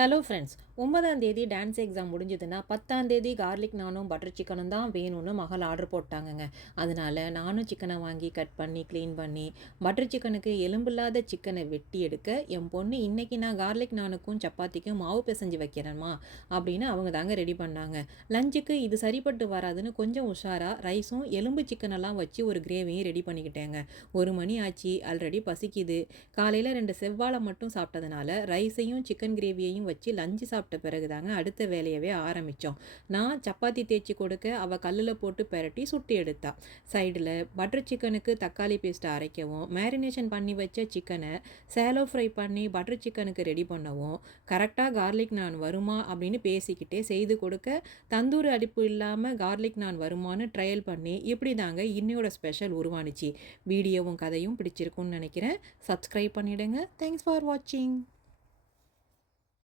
Hello friends, 9ஆம் தேதி dance exam முடிஞ்சதுன்னா 10ஆம் தேதி கார்லிக் நானும் பட்டர் சிக்கனும் தான் வேணும்னு மகள் ஆர்டர் போட்டாங்கங்க. அதனால நானும் சிக்கனை வாங்கி கட் பண்ணி க்ளீன் பண்ணி பட்டர் சிக்கனுக்கு எலும்பில்லாத சிக்கனை வெட்டி எடுக்க என் பொண்ணு இன்னைக்கு நான் கார்லிக் நானுக்கும் சப்பாத்திக்கும் மாவு பிசைஞ்சு வைக்கிறேம்மா அப்படின்னு அவங்க தாங்க ரெடி பண்ணாங்க. லஞ்சுக்கு இது சரிப்பட்டு வராதுன்னு கொஞ்சம் உஷாராக ரைஸும் எலும்பு சிக்கனெல்லாம் வச்சு ஒரு கிரேவியும் ரெடி பண்ணிக்கிட்டேங்க. 1 மணி ஆச்சு, ஆல்ரெடி பசிக்குது. காலையில் 2 செவ்வாழை மட்டும் சாப்பிட்டதுனால ரைஸையும் சிக்கன் கிரேவியையும் வச்சு லஞ்சு சாப்பிட்ட பிறகு தாங்க அடுத்த வேலையவே ஆரம்பித்தோம். நான் சப்பாத்தி தேய்ச்சி கொடுக்க அவள் கல்லில் போட்டு பெரட்டி சுட்டு எடுத்தா. சைடில் பட்டர் சிக்கனுக்கு தக்காளி பேஸ்ட்டை அரைக்கவும், மேரினேஷன் பண்ணி வச்ச சிக்கனை சேலோ ஃப்ரை பண்ணி பட்டர் சிக்கனுக்கு ரெடி பண்ணவும், கரெக்டாக கார்லிக் நான் வருமா அப்படின்னு பேசிக்கிட்டே செய்து கொடுக்க, தந்தூரி அடுப்பு இல்லாமல் கார்லிக் நான் வருமானு ட்ரையல் பண்ணி இப்படி தாங்க இன்னையோட ஸ்பெஷல் உருவானுச்சு. வீடியோவும் கதையும் பிடிச்சிருக்குன்னு நினைக்கிறேன். சப்ஸ்கிரைப் பண்ணிவிடுங்க. தேங்க்ஸ் ஃபார் வாட்சிங்.